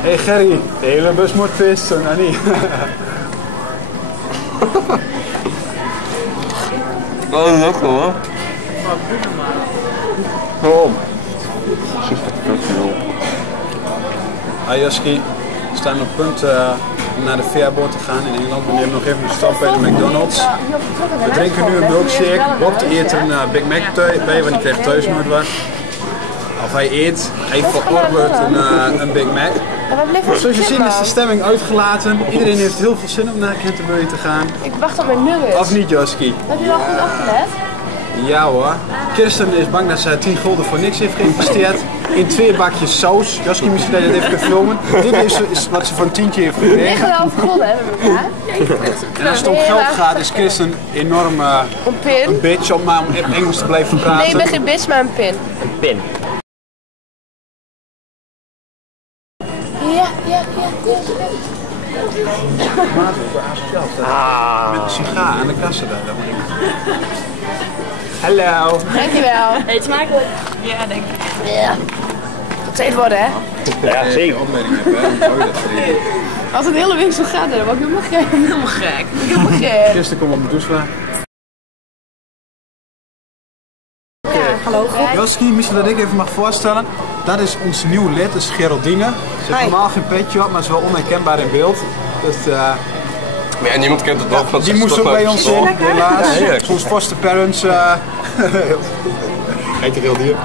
Hey Gerry, de hele bus moet vissen, nou niet. Oh, dat is lekker hoor. Waarom? Jaski, we staan op punt om naar de veerboot te gaan in Engeland. We nemen nog even een stap bij de McDonald's. We drinken nu een milkshake. Bob die eet een Big Mac bij, want die kreeg thuis nooit wat. Of hij eet, hij verorbert een Big Mac. Zoals je ziet is de stemming uitgelaten. Iedereen heeft heel veel zin om naar Canterbury te gaan. Ik wacht op mijn nuggets. Of niet, Jaski? Heb je wel goed opgelet? Ja hoor. Kirsten is bang dat ze 10 gulden voor niks heeft geïnvesteerd in 2 bakjes saus. Jaski, misschien dat je dat even kunt filmen. Dit is wat ze voor een tientje heeft gekregen. 9,5 gulden hebben we elkaar. En als het om geld gaat is Kirsten enorm een bitch om maar om Engels te blijven praten. Nee, ik ben geen bitch, maar een pin. Een pin. Ja. Met een sigaar aan de kassa daar. Dat moet ik. Hallo. Dankjewel. Eet smakelijk? Ja, denk ik. Ja. Dat zou het worden, hè? Ja, zeker. Opmerking hebben, hè? Als het hele week zo gaat, dan word ik helemaal gek. Helemaal gek. Helemaal gek. Kirsten komt op mijn douche. Hallo, Jaski, misschien dat ik even mag voorstellen. Dat is onze nieuwe lid, dat is Geraldine. Ze heeft normaal geen petje op, maar ze is wel onherkenbaar in beeld. Dus, Maar ja, niemand kent het nog. Want die moest ook bij ons in, helaas. Ja, heerlijk. Zoals foster parents. Heet het heel dier.